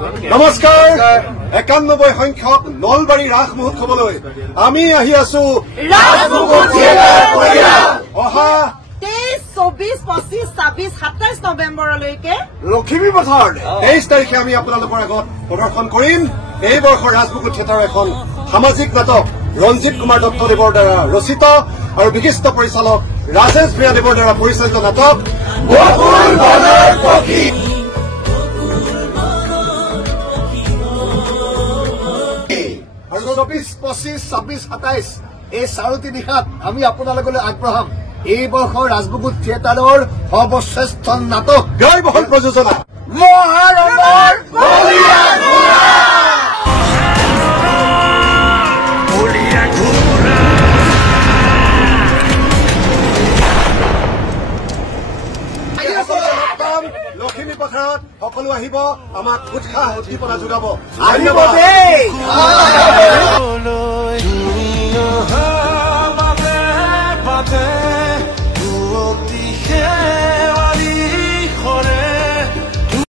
নমস্কাৰ 91 সংখ্যক নলবাৰী ৰাস মহোৎসৱলৈ আমি আহি আছো অহা 23, 24, 25, 27 নৱেম্বৰলৈকে লখিমী পথাৰত 23 তাৰিখে আমি আপোনালোকৰ আগত প্ৰদৰ্শন কৰিম এই বৰ্ষৰ ৰাজবুকু থিয়েটাৰ এখন সামাজিক নাটক ৰঞ্জিত কুমাৰ দত্তদেৱৰ দ্বাৰা ৰচিত আৰু বিশিষ্ট পৰিচালক ৰাজেশ ভূঞাদেৱৰ দ্বাৰা পৰিচালিত নাটক আৰু 24, 25, 26, 27 এই চাৰোটি নিশাত আমি আপোনালোকলৈ আগবঢ়াম এই বৰ্ষৰ ৰাজবুকু থিয়েটাৰৰ সৰ্বশ্ৰেষ্ঠ নাটক ব্যয়বহুল প্ৰযোজনা মহাৰমৰ লখিমী পথাৰত সকলো আহিব আমাক উৎসাহ উদ্দীপনা যোগাব আহিব